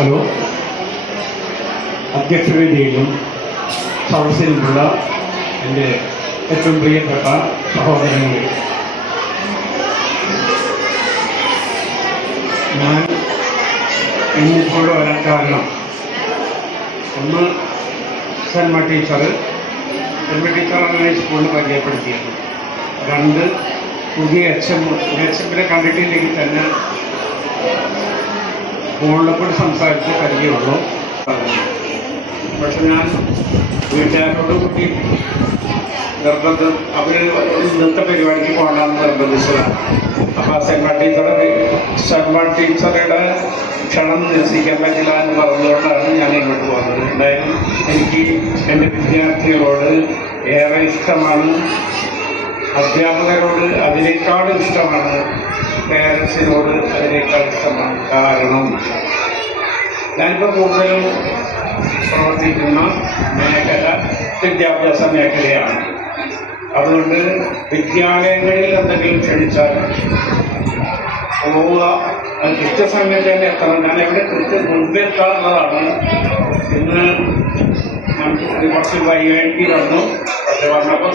Hello, അധ്യക്ഷവേദിയിലും സദസ്സിലുമുള്ള എൻ്റെ ഏറ്റവും പ്രിയപ്പെട്ട സഹോദരങ്ങളെ, ഞാൻ ഇന്നിപ്പോഴും വരാൻ കാരണം ഒന്ന് സെൻമ ടീച്ചറാണ് സ്കൂളിൽ പരിചയപ്പെടുത്തിയത്. രണ്ട്, പുതിയ എച്ചമ്പിനെ കണ്ടിട്ടില്ലെങ്കിൽ തന്നെ ഫോണിലെ കൂടി സംസാരിച്ച് പരിചയമുള്ളൂ. പക്ഷെ ഞാൻ വീട്ടുകാരോട് കൂടി നിർബന്ധം അവർ ഇന്നത്തെ പരിപാടിക്ക് പോകണമെന്ന് നിർബന്ധിച്ചതാണ്. അപ്പോൾ സെൻമ ടീച്ചറുടെ ക്ഷണം നിരസിക്കാൻ പറ്റില്ല എന്ന് പറഞ്ഞുകൊണ്ടാണ് ഞാൻ ഇങ്ങോട്ട് പോകുന്നത്. എന്തായാലും എനിക്ക് എൻ്റെ വിദ്യാർത്ഥികളോട് ഏറെ ഇഷ്ടമാണ്, അധ്യാപകരോട് അതിനേക്കാളും ഇഷ്ടമാണ്, പേരൻസിനോട് അതിനേക്കാൾ ഇഷ്ടമാണ്. കാരണം ഞാനിപ്പോൾ കൂടുതലും പ്രവർത്തിക്കുന്ന മേഖല വിദ്യാഭ്യാസ മേഖലയാണ്. അതുകൊണ്ട് വിദ്യാലയങ്ങളിൽ എന്തെങ്കിലും ക്ഷണിച്ചാൽ പോവുക, അത് കൃത്യസമയത്ത് തന്നെ എത്തണം. ഞാൻ എവിടെ മുൻപെത്താറുള്ളതാണ്. ഇന്ന് കുറച്ച് വൈകി വന്നു, പക്ഷെ വന്നപ്പോൾ